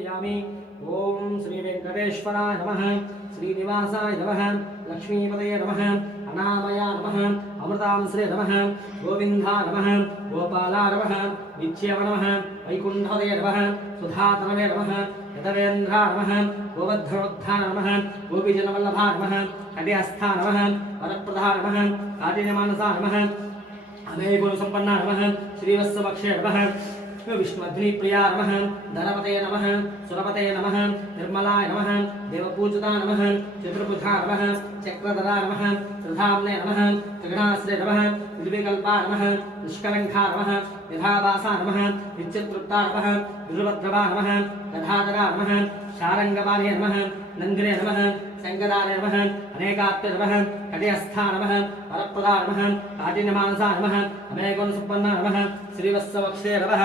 समर्पयामि। ओम श्री वेंकटेश्वराय नमः, श्रीनिवासाय नमः, लक्ष्मीपतये नमः, अनामया नमः, अमृतांश्रे नमः, गोविन्दाय नमः, गोपालाय नमः, नित्याय नमः, वैकुण्ठपतये नमः, सुधातनवे नमः, यतवेन्द्राय नमः, गोवर्धनोद्धाय नमः, गोपीजनवल्लभाय नमः, कटिहस्थाय नमः, वरप्रदाय नमः, काटिन्यमानसाय नमः, अमेयगुणसम्पन्नाय नमः, श्रीवत्सवक्षे नमः, विष्णुवर्धिनीप्रिया नमः, धनपतये नमः, सुरपतये नमः, निर्मलाय नमः, देवपूजिताय नमः, चतुर्भुजाय नमः, चक्रधराय नमः, त्रिधाम्ने नमः, त्रिगुणाश्रये नमः, निर्विकल्पाय नमः, निष्कलङ्काय नमः, यथाभासाय नमः, नित्यतृप्ताय नमः, गुरुभद्रवाय नमः, गदाधराय नमः, शारङ्गपाणये नमः, नन्दिने नमः, शङ्कराय नमः, अनेकात्मने नमः, कटिहस्थाय नमः, वरप्रदाय नमः, काठिन्यमानसाय नमः, अमेयगुणसम्पन्नाय नमः, श्रीवत्सवक्षे नमः।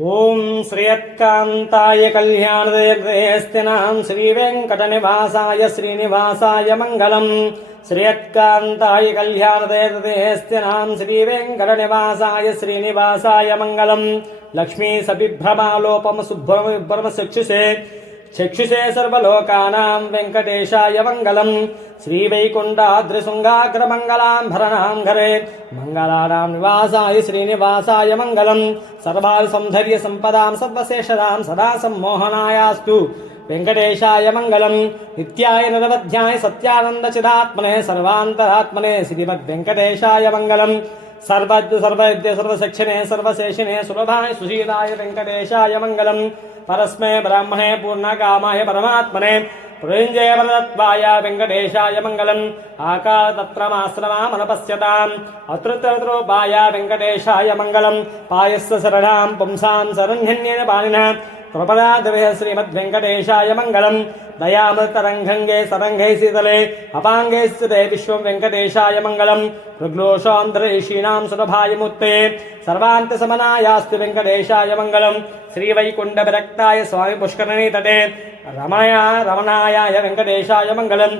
ओम श्रीयत्कान्ताय कल्याणदेवस्तिनां श्रीवेङ्कटनिवासाय श्रीनिवासाय मङ्गलम्। श्रीयत्कान्ताय कल्याणदेवस्तिनां श्रीवेङ्कटनिवासाय श्रीनिवासाय मङ्गलम्। लक्ष्मी सबिभ्रमालोपम सुभ्रम चक्षुषे सर्वलोकानां वेङ्कटेशाय मङ्गलम्। श्रीवैकुण्ठाद्रिशृङ्गाग्रमङ्गलाम्भरणां घरे मङ्गलानां निवासाय श्रीनिवासाय मङ्गलम्। सर्वासौन्दर्यसम्पदां सर्वशेषदां सदा सम्मोहनायास्तु वेङ्कटेशाय मङ्गलम्। नित्याय निरवध्याय सत्यानन्दचिदात्मने सर्वान्तरात्मने श्रीमद्वेङ्कटेशाय मङ्गलम्। सर्वज्ञ सर्वविद्य सर्वशिक्षिणे सर्वशेषिणे सुलभाय सुशीलाय वेङ्कटेशाय मङ्गलम्। परस्मै ब्राह्मणे पूर्णकामाय परमात्मने पुरुञ्जय वरदत्वाय वेङ्कटेशाय मङ्गलम्। आकारतत्रमाश्रमामनपश्यताम् अतृतरूपाय वेङ्कटेशाय मङ्गलम्। पायस्य शरणां पुंसां शरण्यन्येन पाणिनः प्रपदादवेः श्रीमद्वेङ्कटेशाय मङ्गलम्। दयामृतरङ्गङ्गे सरङ्गै शीतले अपाङ्गे स्थिते विश्वं वेङ्कटेशाय मङ्गलम्। ऋग्लोषान्ध्रेशीणां सुलभाय मूर्ते सर्वान्तसमनायास्तु वेङ्कटेशाय मङ्गलम्। श्रीवैकुण्ठविरक्ताय स्वामी पुष्करिणी तटे रमणाय वेङ्कटेशाय मङ्गलम्।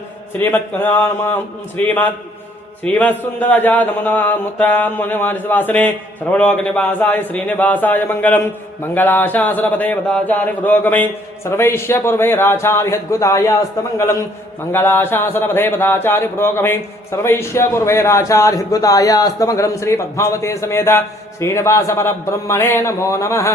श्रीमत्सुन्दरजातमुनिवासने सर्वलोकनिवासाय श्रीनिवासाय मङ्गलम्। मङ्गलाशासनपते पदाचार्य पुरोगमे सर्वैश्य पूर्वैराचार्यद्गुतायास्तमङ्गलम्। मङ्गलाशासनपते पदाचार्य पुरोगमे सर्वैश्य पूर्वैराचार्यद्गुतायास्तमङ्गलम्। श्री पद्मावती समेत श्रीनिवास परब्रह्मणे नमो नमः।